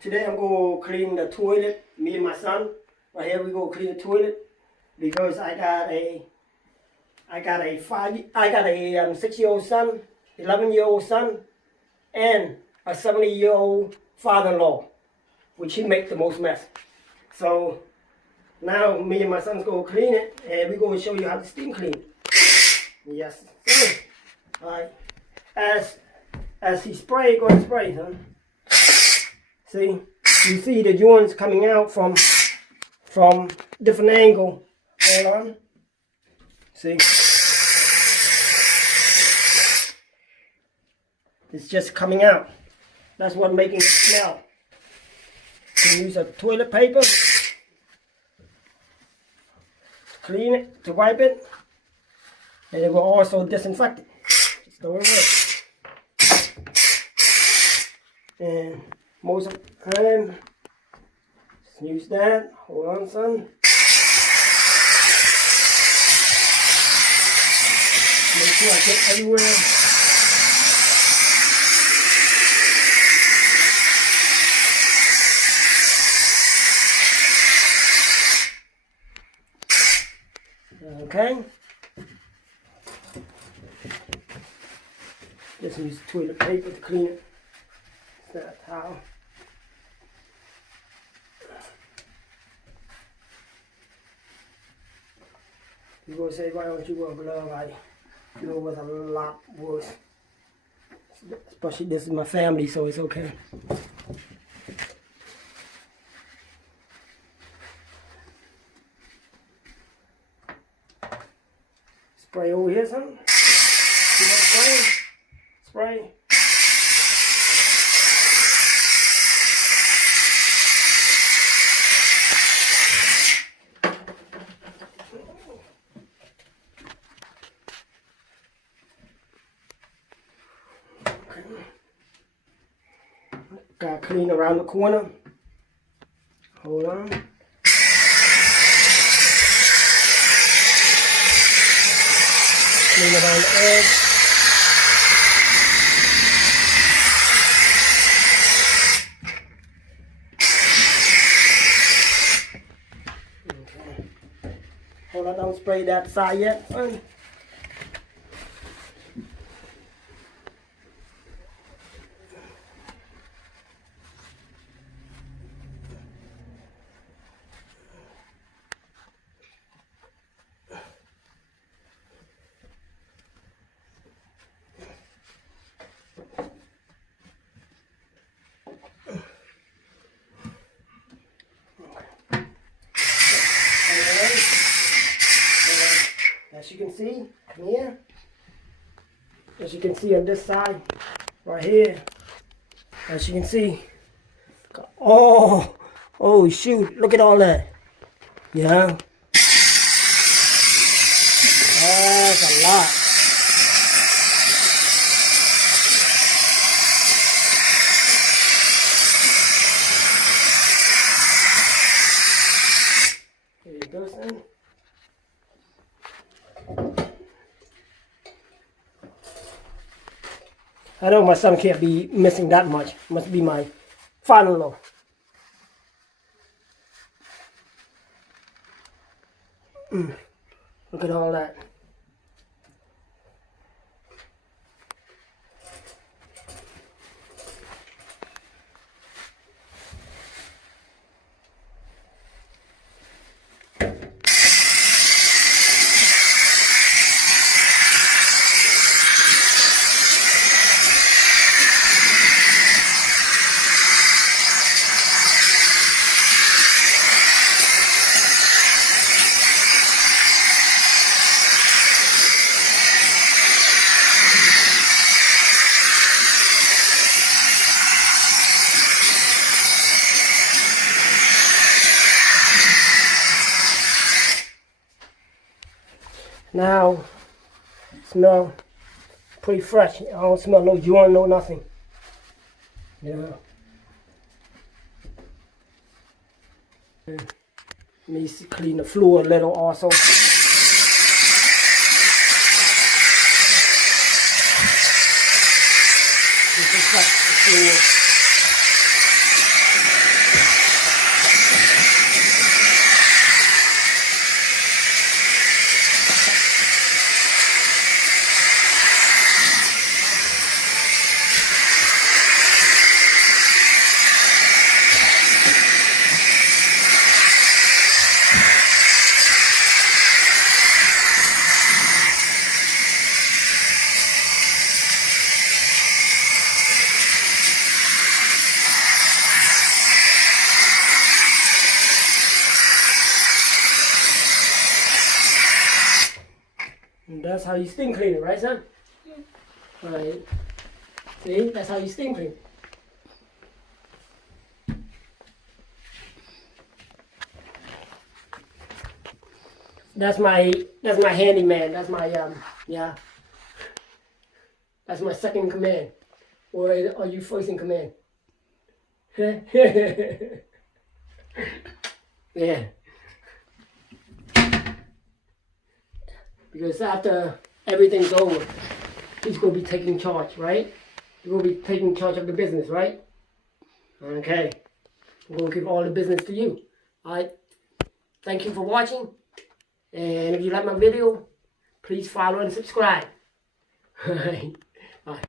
Today I'm going to clean the toilet. Me and my son. Right here we go clean the toilet because I got a 6-year-old son, 11-year-old son, and a 70-year-old father-in-law, which he makes the most mess. So now me and my son's going to clean it, and we're going to show you how to steam clean. Yes, sir. All right. As he spray, go ahead and spray, son. See, you see the joints coming out from different angle. Hold on. See, it's just coming out. That's what making it smell. You use a toilet paper to clean it, to wipe it, and it will also disinfect it. Just throw it away. And most of the time, just use that. Hold on, son. Make sure I get everywhere. Okay. Just use toilet paper to clean it. That towel. You go say, why don't you wear gloves? I deal with a lot worse. Especially this is my family, so it's okay. Spray over here, son. Spray. Spray. Got clean around the corner. Hold on. Clean around the edge. Okay. Hold on, don't spray that side yet. As you can see, come here. As you can see on this side, right here. As you can see, oh shoot! Look at all that. Yeah, that's a lot. There you go, son. I know my son can't be missing that much. Must be my father-in-law. Look at all that. Now, smell pretty fresh. I don't smell no joint, no nothing. Yeah. Let me clean the floor a little also. Disinfect the floor. That's how you steam clean it, right, son? All right. See, that's how you steam clean. That's my handyman. That's my yeah. That's my second in command. Or are you first in command? Yeah. Because after everything's over, he's gonna be taking charge, right? You're gonna be taking charge of the business, right? Okay. I'm gonna give all the business to you. Alright. Thank you for watching. And if you like my video, please follow and subscribe. Alright. Bye.